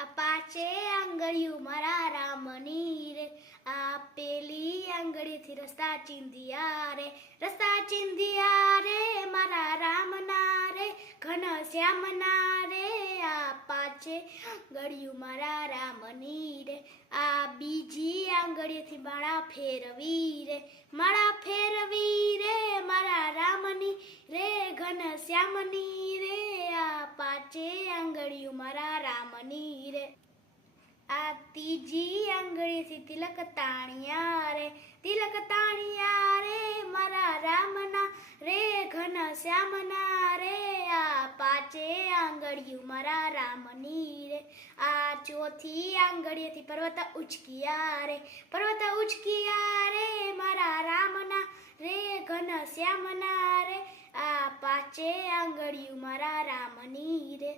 આ પાંચે આંગળીયું મારા રામની રે, આ પેલી આંગળીથી રસ્તા ચીંધિયા રે, રસ્તા ચીંધિયા રે મારા રામના રે, ઘન શ્યામના રે, આ પાંચે આંગળીયું મારા રામની રે, આ બીજી આંગળીથી માળા ફેરવી રે, માળા ફેરવી રે મારા રામની રે, ઘન શ્યામની રે, આ પાંચે આંગળીયું મારા રામની રે, આ ત્રીજી આંગળીથી તિલક તાણિયા રે, તિલક તાણિયા રે મારા રામના રે, ઘન શ્યામના રે, આ પાંચે આંગળીયું મારા રામની રે, આ ચોથી આંગળીએથી પર્વત ઉચકિયા રે, પર્વત ઉચકિયા રે મારા રામના રે, ઘન શ્યામના રે, આ પાંચે આંગળીયું મારા રામની રે.